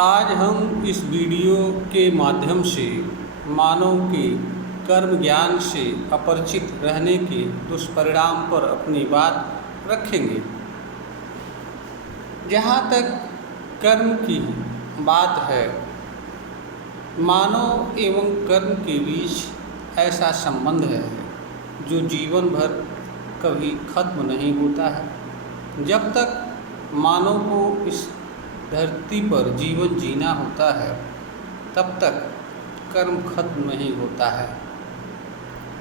आज हम इस वीडियो के माध्यम से मानव के कर्म ज्ञान से अपरिचित रहने के दुष्परिणाम पर अपनी बात रखेंगे। जहाँ तक कर्म की बात है, मानव एवं कर्म के बीच ऐसा संबंध है जो जीवन भर कभी खत्म नहीं होता है। जब तक मानव को इस धरती पर जीवन जीना होता है, तब तक कर्म खत्म नहीं होता है।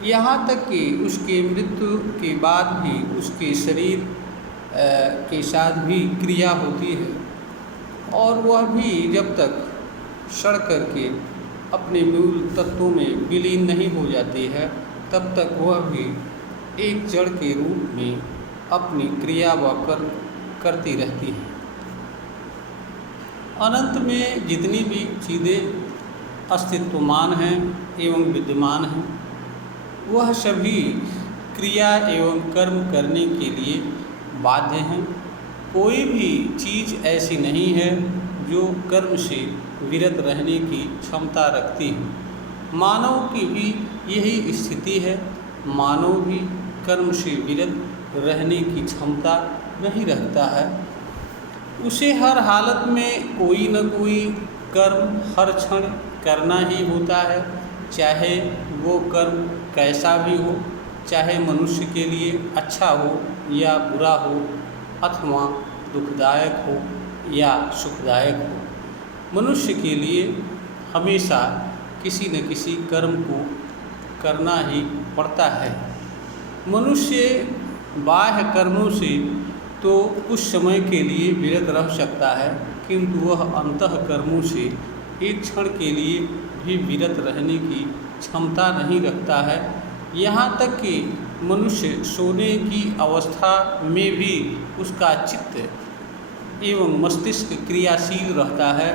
यहाँ तक कि उसके मृत्यु के बाद भी उसके शरीर के साथ भी क्रिया होती है, और वह भी जब तक सड़ करके अपने मूल तत्वों में विलीन नहीं हो जाती है, तब तक वह भी एक जड़ के रूप में अपनी क्रिया व कर्म करती रहती है। अनंत में जितनी भी चीज़ें अस्तित्वमान हैं एवं विद्यमान हैं, वह सभी क्रिया एवं कर्म करने के लिए बाध्य हैं। कोई भी चीज़ ऐसी नहीं है जो कर्म से विरत रहने की क्षमता रखती है। मानव की भी यही स्थिति है। मानव भी कर्म से विरत रहने की क्षमता नहीं रखता है। उसे हर हालत में कोई न कोई कर्म हर क्षण करना ही होता है, चाहे वो कर्म कैसा भी हो, चाहे मनुष्य के लिए अच्छा हो या बुरा हो, अथवा दुखदायक हो या सुखदायक हो। मनुष्य के लिए हमेशा किसी न किसी कर्म को करना ही पड़ता है। मनुष्य बाह्य कर्मों से तो कुछ समय के लिए विरत रह सकता है, किंतु वह अंतः कर्मों से एक क्षण के लिए भी विरत रहने की क्षमता नहीं रखता है। यहाँ तक कि मनुष्य सोने की अवस्था में भी उसका चित्त एवं मस्तिष्क क्रियाशील रहता है,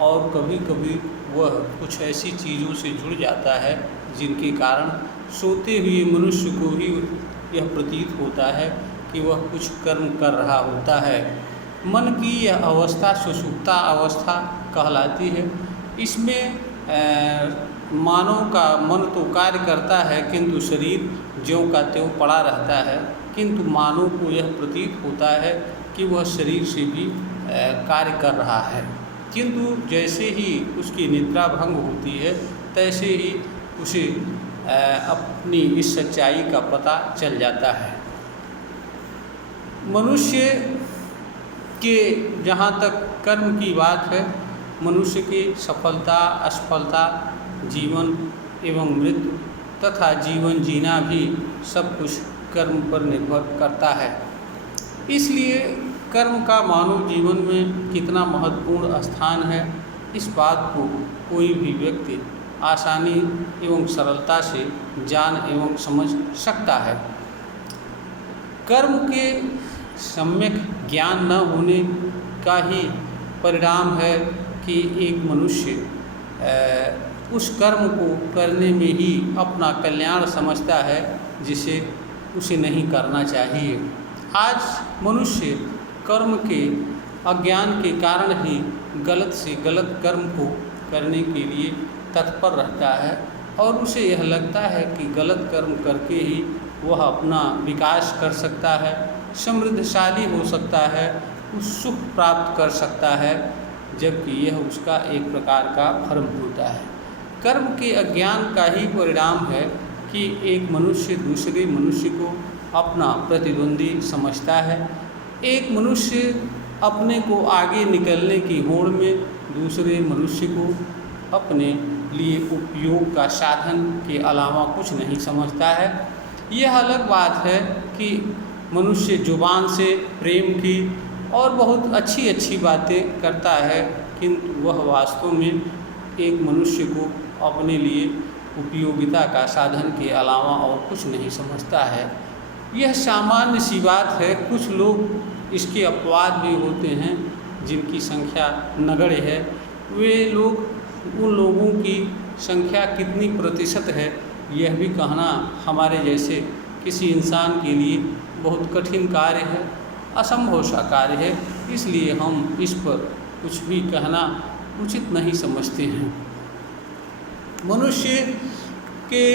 और कभी कभी वह कुछ ऐसी चीज़ों से जुड़ जाता है जिनके कारण सोते हुए मनुष्य को ही यह प्रतीत होता है कि वह कुछ कर्म कर रहा होता है। मन की यह अवस्था सुषुप्ता अवस्था कहलाती है। इसमें मानव का मन तो कार्य करता है, किंतु शरीर ज्यों का त्यों पड़ा रहता है। किंतु मानव को यह प्रतीत होता है कि वह शरीर से भी कार्य कर रहा है, किंतु जैसे ही उसकी निद्रा भंग होती है, तैसे ही उसे अपनी इस सच्चाई का पता चल जाता है। मनुष्य के जहाँ तक कर्म की बात है, मनुष्य की सफलता असफलता, जीवन एवं मृत्यु तथा जीवन जीना भी सब कुछ कर्म पर निर्भर करता है। इसलिए कर्म का मानव जीवन में कितना महत्वपूर्ण स्थान है, इस बात को कोई भी व्यक्ति आसानी एवं सरलता से जान एवं समझ सकता है। कर्म के सम्यक ज्ञान न होने का ही परिणाम है कि एक मनुष्य उस कर्म को करने में ही अपना कल्याण समझता है, जिसे उसे नहीं करना चाहिए। आज मनुष्य कर्म के अज्ञान के कारण ही गलत से गलत कर्म को करने के लिए तत्पर रहता है, और उसे यह लगता है कि गलत कर्म करके ही वह अपना विकास कर सकता है, समृद्धशाली हो सकता है, उस सुख प्राप्त कर सकता है, जबकि यह उसका एक प्रकार का भ्रम होता है। कर्म के अज्ञान का ही परिणाम है कि एक मनुष्य दूसरे मनुष्य को अपना प्रतिद्वंदी समझता है। एक मनुष्य अपने को आगे निकलने की होड़ में दूसरे मनुष्य को अपने लिए उपयोग का साधन के अलावा कुछ नहीं समझता है। यह अलग बात है कि मनुष्य जुबान से प्रेम की और बहुत अच्छी अच्छी बातें करता है, किंतु वह वास्तव में एक मनुष्य को अपने लिए उपयोगिता का साधन के अलावा और कुछ नहीं समझता है। यह सामान्य सी बात है। कुछ लोग इसके अपवाद भी होते हैं जिनकी संख्या नगण्य है। वे लोग, उन लोगों की संख्या कितनी प्रतिशत है, यह भी कहना हमारे जैसे किसी इंसान के लिए बहुत कठिन कार्य है, असंभव सा कार्य है। इसलिए हम इस पर कुछ भी कहना उचित नहीं समझते हैं। मनुष्य के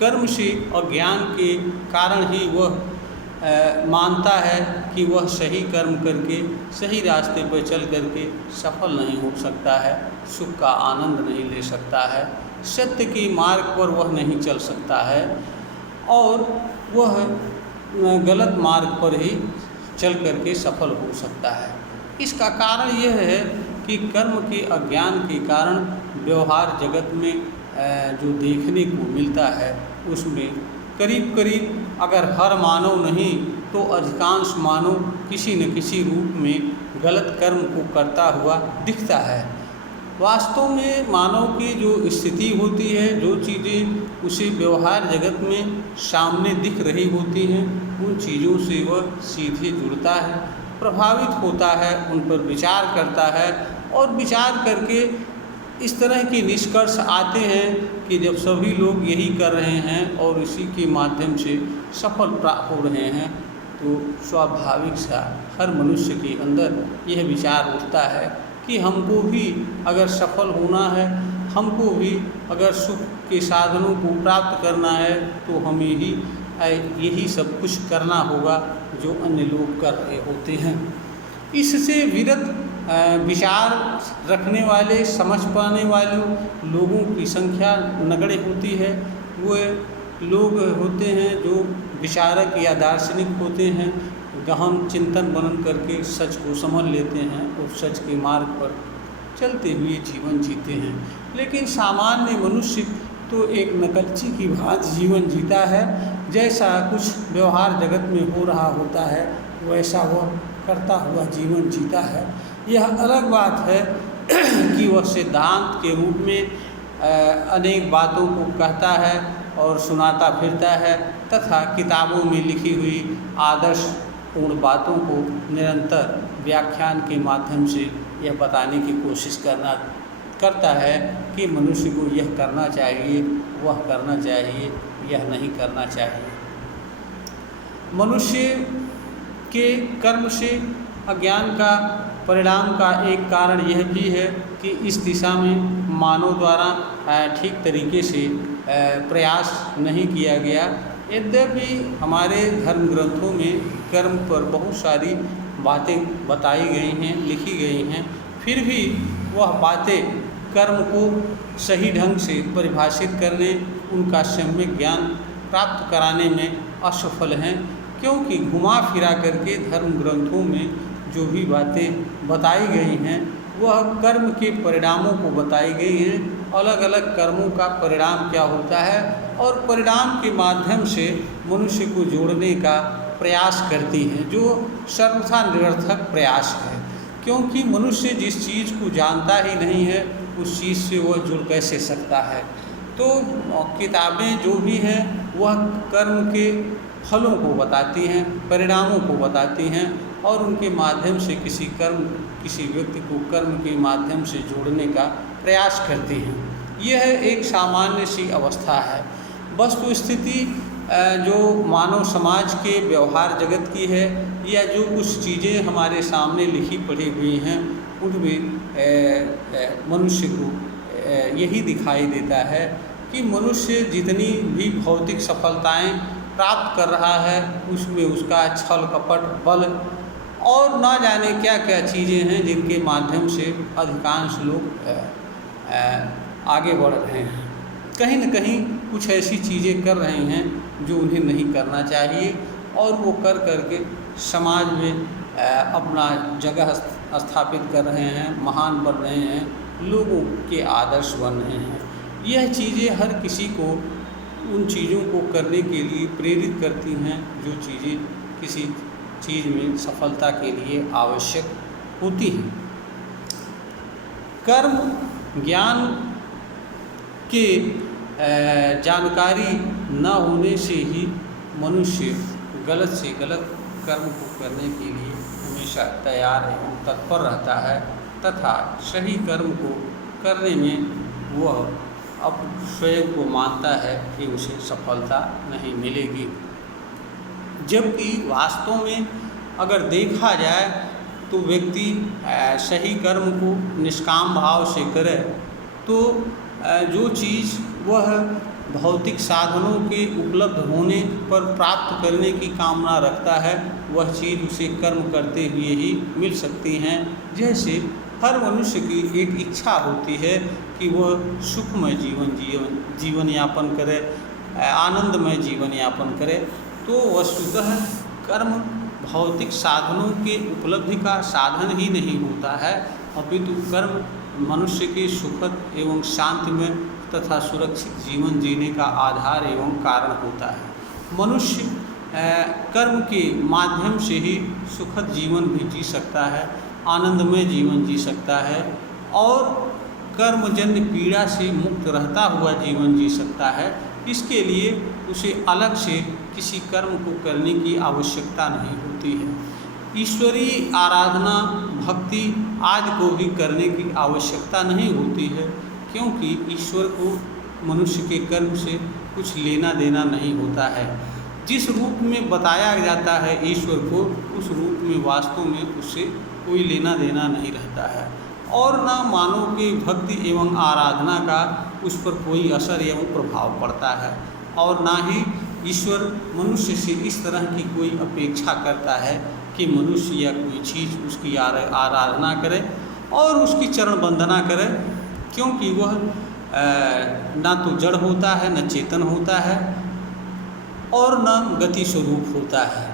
कर्म से और ज्ञान के कारण ही वह मानता है कि वह सही कर्म करके सही रास्ते पर चल करके सफल नहीं हो सकता है, सुख का आनंद नहीं ले सकता है, सत्य के मार्ग पर वह नहीं चल सकता है और वह गलत मार्ग पर ही चल करके सफल हो सकता है। इसका कारण यह है कि कर्म के अज्ञान के कारण व्यवहार जगत में जो देखने को मिलता है उसमें करीब करीब अगर हर मानव नहीं तो अधिकांश मानव किसी न किसी रूप में गलत कर्म को करता हुआ दिखता है। वास्तव में मानव की जो स्थिति होती है, जो चीज़ें उसे व्यवहार जगत में सामने दिख रही होती हैं, उन चीज़ों से वह सीधे जुड़ता है, प्रभावित होता है, उन पर विचार करता है और विचार करके इस तरह के निष्कर्ष आते हैं कि जब सभी लोग यही कर रहे हैं और इसी के माध्यम से सफल प्राप्त हो रहे हैं तो स्वाभाविक सा हर मनुष्य के अंदर यह विचार उठता है कि हमको भी अगर सफल होना है, हमको भी अगर सुख के साधनों को प्राप्त करना है तो हमें ही यही सब कुछ करना होगा जो अन्य लोग कर रहे होते हैं। इससे विरत विचार रखने वाले, समझ पाने वाले लोगों की संख्या नगण्य होती है। वे लोग होते हैं जो विचारक या दार्शनिक होते हैं, गहन चिंतन मनन करके सच को समझ लेते हैं और सच के मार्ग पर चलते हुए जीवन जीते हैं। लेकिन सामान्य मनुष्य तो एक नकलची की भांति जीवन जीता है। जैसा कुछ व्यवहार जगत में हो रहा होता है वैसा वह करता हुआ जीवन जीता है। यह अलग बात है कि वह सिद्धांत के रूप में अनेक बातों को कहता है और सुनाता फिरता है तथा किताबों में लिखी हुई आदर्शपूर्ण बातों को निरंतर व्याख्यान के माध्यम से यह बताने की कोशिश करता है कि मनुष्य को यह करना चाहिए, वह करना चाहिए, यह नहीं करना चाहिए। मनुष्य के कर्म से अज्ञान का परिणाम का एक कारण यह भी है कि इस दिशा में मानव द्वारा ठीक तरीके से प्रयास नहीं किया गया। यद्यपि हमारे धर्म ग्रंथों में कर्म पर बहुत सारी बातें बताई गई हैं, लिखी गई हैं, फिर भी वह बातें कर्म को सही ढंग से परिभाषित करने, उनका सम्यक ज्ञान प्राप्त कराने में असफल हैं, क्योंकि घुमा फिरा करके धर्म ग्रंथों में जो भी बातें बताई गई हैं वह कर्म के परिणामों को बताई गई हैं। अलग अलग कर्मों का परिणाम क्या होता है और परिणाम के माध्यम से मनुष्य को जोड़ने का प्रयास करती हैं, जो सर्वथा निरर्थक प्रयास है, क्योंकि मनुष्य जिस चीज़ को जानता ही नहीं है उस चीज़ से वह जुड़ कैसे सकता है। तो किताबें जो भी हैं वह कर्म के फलों को बताती हैं, परिणामों को बताती हैं और उनके माध्यम से किसी व्यक्ति को कर्म के माध्यम से जोड़ने का प्रयास करती हैं। यह एक सामान्य सी अवस्था है। वस्तु स्थिति जो मानव समाज के व्यवहार जगत की है या जो कुछ चीज़ें हमारे सामने लिखी पढ़ी हुई हैं उनमें मनुष्य को यही दिखाई देता है कि मनुष्य जितनी भी भौतिक सफलताएं प्राप्त कर रहा है उसमें उसका छल कपट बल और ना जाने क्या क्या चीज़ें हैं जिनके माध्यम से अधिकांश लोग आगे बढ़ रहे हैं। कहीं न कहीं कुछ ऐसी चीज़ें कर रहे हैं जो उन्हें नहीं करना चाहिए और वो कर करके समाज में अपना जगह स्थापित कर रहे हैं, महान बन रहे हैं, लोगों के आदर्श बन रहे हैं। यह चीज़ें हर किसी को उन चीज़ों को करने के लिए प्रेरित करती हैं जो चीज़ें किसी चीज़ में सफलता के लिए आवश्यक होती हैं। कर्म ज्ञान के जानकारी न होने से ही मनुष्य गलत से गलत कर्म को करने के लिए हमेशा तैयार एवं तत्पर रहता है तथा सही कर्म को करने में वह अब स्वयं को मानता है कि उसे सफलता नहीं मिलेगी। जबकि वास्तव में अगर देखा जाए तो व्यक्ति सही कर्म को निष्काम भाव से करे तो जो चीज़ वह भौतिक साधनों के उपलब्ध होने पर प्राप्त करने की कामना रखता है वह चीज़ उसे कर्म करते हुए ही मिल सकती हैं। जैसे हर मनुष्य की एक इच्छा होती है कि वह सुखमय जीवन यापन करे, आनंदमय जीवन यापन करे। तो वस्तुतः कर्म भौतिक साधनों के उपलब्धि का साधन ही नहीं होता है, अपितु कर्म मनुष्य के सुखद एवं शांतिमय तथा सुरक्षित जीवन जीने का आधार एवं कारण होता है। मनुष्य कर्म के माध्यम से ही सुखद जीवन भी जी सकता है, आनंदमय जीवन जी सकता है और कर्मजन्य पीड़ा से मुक्त रहता हुआ जीवन जी सकता है। इसके लिए उसे अलग से किसी कर्म को करने की आवश्यकता नहीं होती है। ईश्वरीय आराधना, भक्ति आदि को भी करने की आवश्यकता नहीं होती है, क्योंकि ईश्वर को मनुष्य के कर्म से कुछ लेना देना नहीं होता है। जिस रूप में बताया जाता है ईश्वर को, उस रूप में वास्तव में उससे कोई लेना देना नहीं रहता है और न मानव की भक्ति एवं आराधना का उस पर कोई असर एवं प्रभाव पड़ता है और ना ही ईश्वर मनुष्य से इस तरह की कोई अपेक्षा करता है कि मनुष्य या कोई चीज़ उसकी आराधना करे और उसकी चरण वंदना करे, क्योंकि वह ना तो जड़ होता है, न चेतन होता है और न गति स्वरूप होता है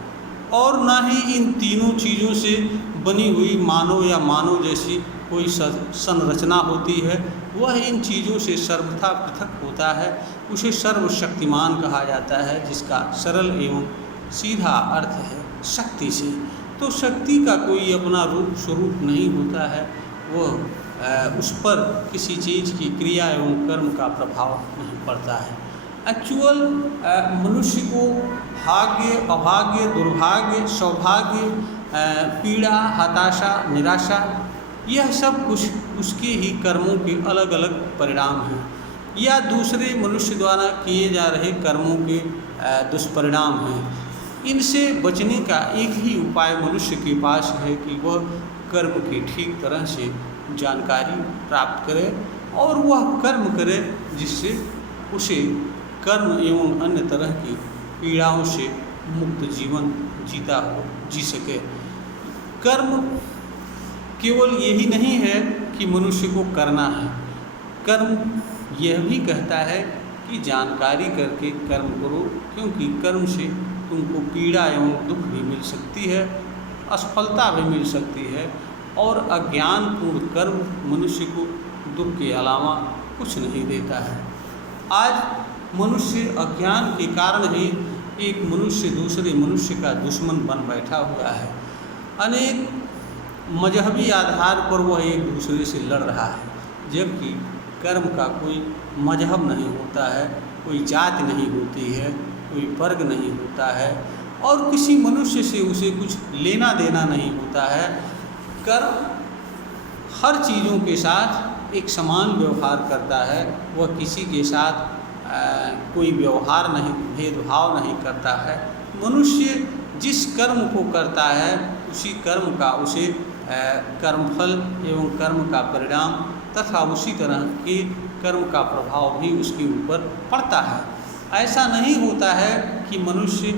और ना ही इन तीनों चीज़ों से बनी हुई मानव या मानव जैसी कोई संरचना होती है। वह इन चीज़ों से सर्वथा पृथक होता है। उसे सर्वशक्तिमान कहा जाता है, जिसका सरल एवं सीधा अर्थ है शक्ति से। तो शक्ति का कोई अपना रूप स्वरूप नहीं होता है, वह उस पर किसी चीज़ की क्रिया एवं कर्म का प्रभाव नहीं पड़ता है। एक्चुअल मनुष्य को भाग्य, अभाग्य, दुर्भाग्य, सौभाग्य, पीड़ा, हताशा, निराशा, यह सब कुछ उसके ही कर्मों के अलग अलग परिणाम हैं या दूसरे मनुष्य द्वारा किए जा रहे कर्मों के दुष्परिणाम हैं। इनसे बचने का एक ही उपाय मनुष्य के पास है कि वह कर्म की ठीक तरह से जानकारी प्राप्त करे और वह कर्म करे जिससे उसे कर्म एवं अन्य तरह की पीड़ाओं से मुक्त जीवन जी सके। कर्म केवल यही नहीं है कि मनुष्य को करना है, कर्म यह भी कहता है कि जानकारी करके कर्म करो, क्योंकि कर्म से तुमको पीड़ा एवं दुख भी मिल सकती है, असफलता भी मिल सकती है और अज्ञानपूर्ण कर्म मनुष्य को दुख के अलावा कुछ नहीं देता है। आज मनुष्य अज्ञान के कारण ही एक मनुष्य दूसरे मनुष्य का दुश्मन बन बैठा हुआ है। अनेक मजहबी आधार पर वह एक दूसरे से लड़ रहा है, जबकि कर्म का कोई मजहब नहीं होता है, कोई जाति नहीं होती है, कोई वर्ग नहीं होता है और किसी मनुष्य से उसे कुछ लेना देना नहीं होता है। कर्म हर चीज़ों के साथ एक समान व्यवहार करता है, वह किसी के साथ कोई व्यवहार नहीं, भेदभाव नहीं करता है। मनुष्य जिस कर्म को करता है उसी कर्म का उसे कर्मफल एवं कर्म का परिणाम तथा उसी तरह के कर्म का प्रभाव भी उसके ऊपर पड़ता है। ऐसा नहीं होता है कि मनुष्य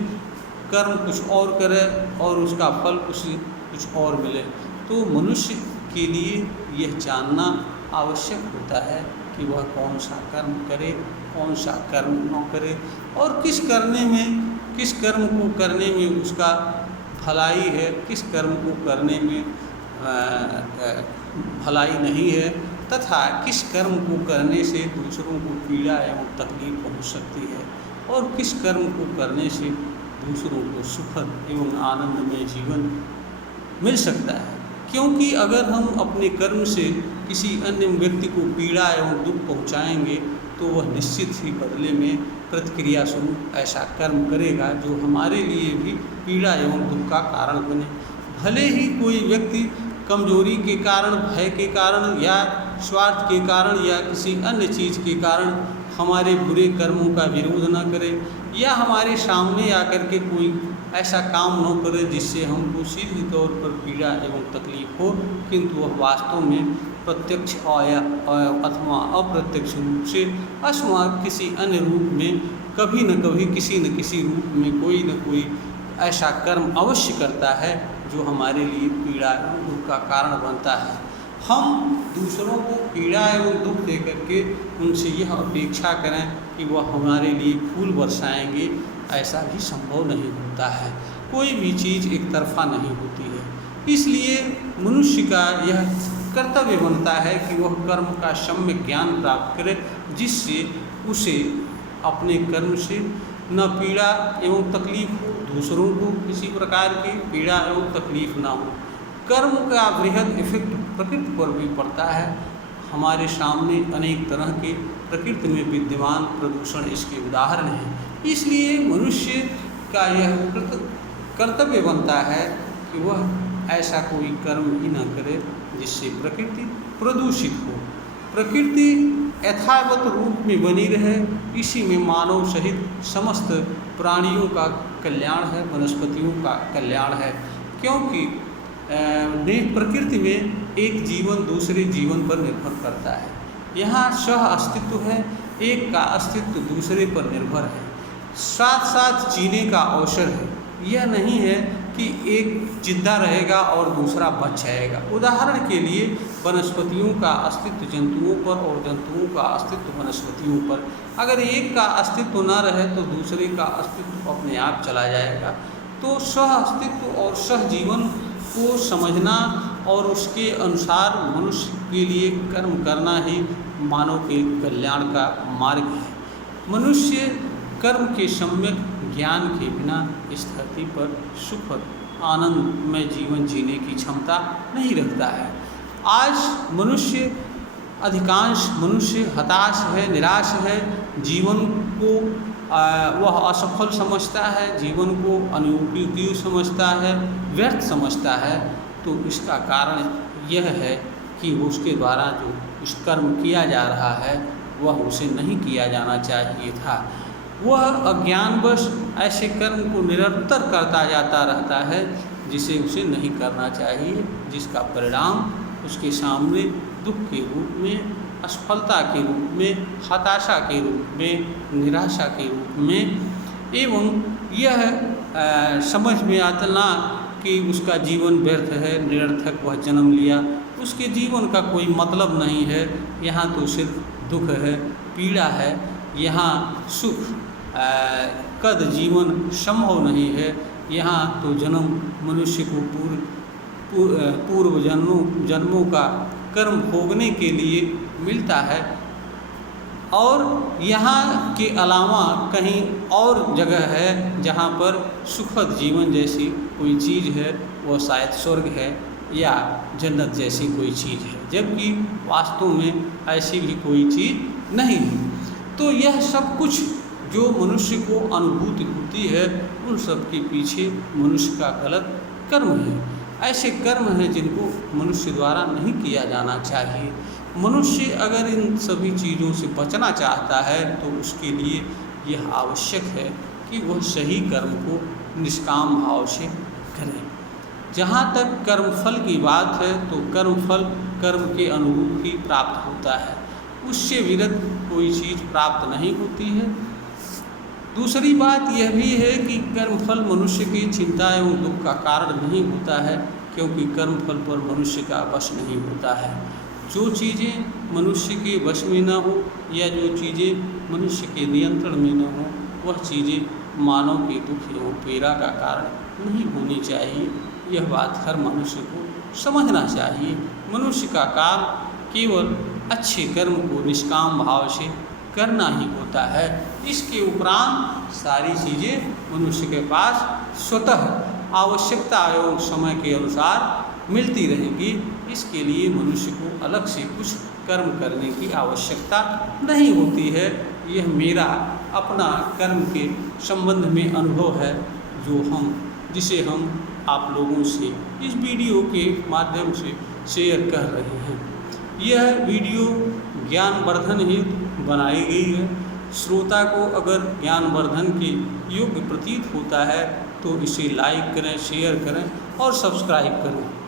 कर्म कुछ और करे और उसका फल कुछ और मिले। तो मनुष्य के लिए यह जानना आवश्यक होता है कि वह कौन सा कर्म करे, कौन सा कर्म न करे और किस कर्म को करने में उसका भलाई है, किस कर्म को करने में भलाई नहीं है तथा किस कर्म को करने से दूसरों को पीड़ा एवं तकलीफ पहुँच सकती है और किस कर्म को करने से दूसरों को सुखद एवं आनंदमय जीवन मिल सकता है। क्योंकि अगर हम अपने कर्म से किसी अन्य व्यक्ति को पीड़ा एवं दुख पहुँचाएंगे तो वह निश्चित ही बदले में प्रतिक्रिया स्वरूप ऐसा कर्म करेगा जो हमारे लिए भी पीड़ा एवं दुख का कारण बने। भले ही कोई व्यक्ति कमजोरी के कारण, भय के कारण या स्वार्थ के कारण या किसी अन्य चीज़ के कारण हमारे बुरे कर्मों का विरोध न करे या हमारे सामने आकर के कोई ऐसा काम न करे जिससे हमको सीधे तौर पर पीड़ा एवं तकलीफ हो, किंतु वह वास्तव में प्रत्यक्ष अथवा अप्रत्यक्ष रूप से अथवा किसी अन्य रूप में कभी न कभी किसी न किसी रूप में कोई न कोई ऐसा कर्म अवश्य करता है जो हमारे लिए पीड़ा एवं दुख का कारण बनता है। हम दूसरों को पीड़ा एवं दुख दे करके उनसे यह अपेक्षा करें कि वह हमारे लिए फूल बरसाएंगे, ऐसा भी संभव नहीं होता है। कोई भी चीज़ एक तरफा नहीं होती है। इसलिए मनुष्य का यह कर्तव्य बनता है कि वह कर्म का सम्यक ज्ञान प्राप्त करे, जिससे उसे अपने कर्म से न पीड़ा एवं तकलीफ हो, दूसरों को किसी प्रकार की पीड़ा एवं तकलीफ ना हो। कर्म का बृहद इफेक्ट प्रकृति पर भी पड़ता है। हमारे सामने अनेक तरह के प्रकृति में विद्यमान प्रदूषण इसके उदाहरण हैं। इसलिए मनुष्य का यह कर्तव्य बनता है कि वह ऐसा कोई कर्म ही न करे जिससे प्रकृति प्रदूषित हो। प्रकृति यथावत रूप में बनी रहे, इसी में मानव सहित समस्त प्राणियों का कल्याण है, वनस्पतियों का कल्याण है। क्योंकि प्रकृति में एक जीवन दूसरे जीवन पर निर्भर करता है। यहाँ सह अस्तित्व है, एक का अस्तित्व दूसरे पर निर्भर है, साथ साथ जीने का अवसर है। यह नहीं है कि एक जिंदा रहेगा और दूसरा बच जाएगा। उदाहरण के लिए वनस्पतियों का अस्तित्व जंतुओं पर और जंतुओं का अस्तित्व वनस्पतियों पर। अगर एक का अस्तित्व न रहे तो दूसरे का अस्तित्व अपने आप चला जाएगा। तो सह अस्तित्व और सह जीवन को समझना और उसके अनुसार मनुष्य के लिए कर्म करना ही मानव के कल्याण का मार्ग है। मनुष्य कर्म के सम्यक ज्ञान के बिना इस धरती पर सुखद आनंदमय जीवन जीने की क्षमता नहीं रखता है। आज अधिकांश मनुष्य हताश है, निराश है, जीवन को वह असफल समझता है, जीवन को अनुपयोगी समझता है, व्यर्थ समझता है। तो इसका कारण यह है कि उसके द्वारा जो उस कर्म किया जा रहा है वह उसे नहीं किया जाना चाहिए था। वह अज्ञानवश ऐसे कर्म को निरंतर करता जाता रहता है जिसे उसे नहीं करना चाहिए, जिसका परिणाम उसके सामने दुख के रूप में, असफलता के रूप में, हताशा के रूप में, निराशा के रूप में एवं यह समझ में आतना कि उसका जीवन व्यर्थ है, निरर्थक वह जन्म लिया, उसके जीवन का कोई मतलब नहीं है। यहाँ तो सिर्फ दुख है, पीड़ा है, यहाँ सुख कद जीवन संभव नहीं है। यहाँ तो जन्म मनुष्य को पूर्व जन्मों का कर्म भोगने के लिए मिलता है और यहाँ के अलावा कहीं और जगह है जहाँ पर सुखद जीवन जैसी कोई चीज़ है, वो शायद स्वर्ग है या जन्नत जैसी कोई चीज़ है, जबकि वास्तव में ऐसी भी कोई चीज़ नहीं है। तो यह सब कुछ जो मनुष्य को अनुभूति होती है उन सब के पीछे मनुष्य का गलत कर्म है। ऐसे कर्म हैं जिनको मनुष्य द्वारा नहीं किया जाना चाहिए। मनुष्य अगर इन सभी चीज़ों से बचना चाहता है तो उसके लिए यह आवश्यक है कि वह सही कर्म को निष्काम भाव से करे। जहाँ तक कर्मफल की बात है तो कर्मफल कर्म के अनुरूप ही प्राप्त होता है, उससे विरत कोई चीज़ प्राप्त नहीं होती है। दूसरी बात यह भी है कि कर्मफल मनुष्य की चिंता एवं दुख का कारण नहीं होता है, क्योंकि कर्मफल पर मनुष्य का वश नहीं होता है। जो चीज़ें मनुष्य के वश में न हो या जो चीज़ें मनुष्य के नियंत्रण में न हो, वह चीज़ें मानव के दुख एवं पीड़ा का कारण नहीं होनी चाहिए। यह बात हर मनुष्य को समझना चाहिए। मनुष्य का काम केवल अच्छे कर्म को निष्काम भाव से करना ही होता है। इसके उपरांत सारी चीज़ें मनुष्य के पास स्वतः आवश्यकता एवं समय के अनुसार मिलती रहेंगी। इसके लिए मनुष्य को अलग से कुछ कर्म करने की आवश्यकता नहीं होती है। यह मेरा अपना कर्म के संबंध में अनुभव है जिसे हम आप लोगों से इस वीडियो के माध्यम से शेयर कर रहे हैं। यह वीडियो ज्ञानवर्धन हेतु बनाई गई है। श्रोता को अगर ज्ञानवर्धन के योग्य प्रतीत होता है तो इसे लाइक करें, शेयर करें और सब्सक्राइब करें।